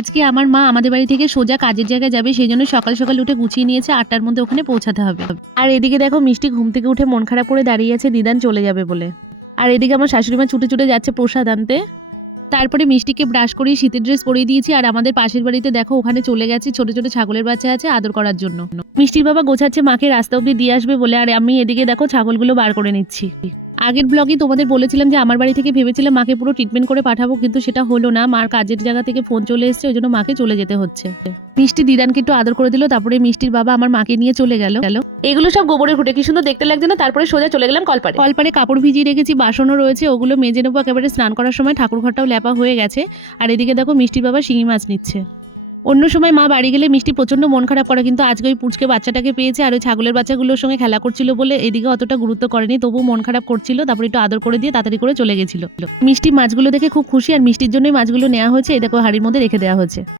আজকে আমার মা আমাদের বাড়ি থেকে সোজা কাজের জায়গায় যাবে, সেই জন্য সকাল সকাল উঠে গুছিয়ে নিয়েছে, ৮টার মধ্যে ওখানে পৌঁছাতে হবে। আর এদিকে দেখো মিষ্টি ঘুম থেকে উঠে মন খারাপ করে দাঁড়িয়ে আছে দিদান চলে যাবে বলে। আর এদিকে আমার শাশুড়ি মা ছুটে ছুটে যাচ্ছে প্রসাদ আনতে। তারপরে মিষ্টিকে ব্রাশ করিয়ে শীতের ড্রেস পরিয়ে দিয়েছি। আর আমাদের পাশের বাড়িতে দেখো ওখানে চলে গেছে, ছোট ছোট ছাগলের বাচ্চা আছে আদর করার জন্য। মিষ্টির বাবা গোছাচ্ছে মাকে রাস্তা অব্দি দিয়ে আসবে বলে, আর আমি এদিকে দেখো ছাগলগুলো বার করে নিচ্ছি। আগের ব্লগে তোমাদের বলেছিলাম যে আমার বাড়ি থেকে ভেবেছিলাম মাকে পুরো ট্রিটমেন্ট করে পাঠাবো, কিন্তু সেটা হলো না। মার কাজের জায়গা থেকে ফোন চলে এসেছে, ওই জন্য মাকে চলে যেতে হচ্ছে। মিষ্টি দিদানকে একটু আদর করে দিল, তারপরে মিষ্টির বাবা আমার মাকে নিয়ে চলে গেল। এগুলো সব গোবরের ঘুটে, কি সুন্দর দেখতে লাগছে না। তারপরে সোজা চলে গেলাম কলপারে। কলপারে কাপড় ভিজিয়ে রেখেছি, বাসনও রয়েছে, ওগুলো মেজে নেবো একেবারে। স্নান করার সময় ঠাকুর ঘরটাও লেপা হয়ে গেছে। আর এদিকে দেখো মিষ্টির বাবা শিঙি মাছ নিচ্ছে। অন্য সময় মা বাড়ি গেলে মিষ্টি প্রচন্ড মন খারাপ করে, কিন্তু আজকে ওই পুচকে বাচ্চাটাকে পেয়েছে আর ওই ছাগলের বাচ্চাগুলোর সঙ্গে খেলা করছিল বলে এদিকে অতটা গুরুত্ব করেনি, তবুও মন খারাপ করছিল। তারপরে একটু আদর করে দিয়ে তাড়াতাড়ি করে চলে গেছিল। মিষ্টি মাছগুলো দেখে খুব খুশি, আর মিষ্টির জন্যই মাছগুলো নেওয়া হয়েছে। এই দেখো হাড়ির মধ্যে রেখে দেওয়া হয়েছে।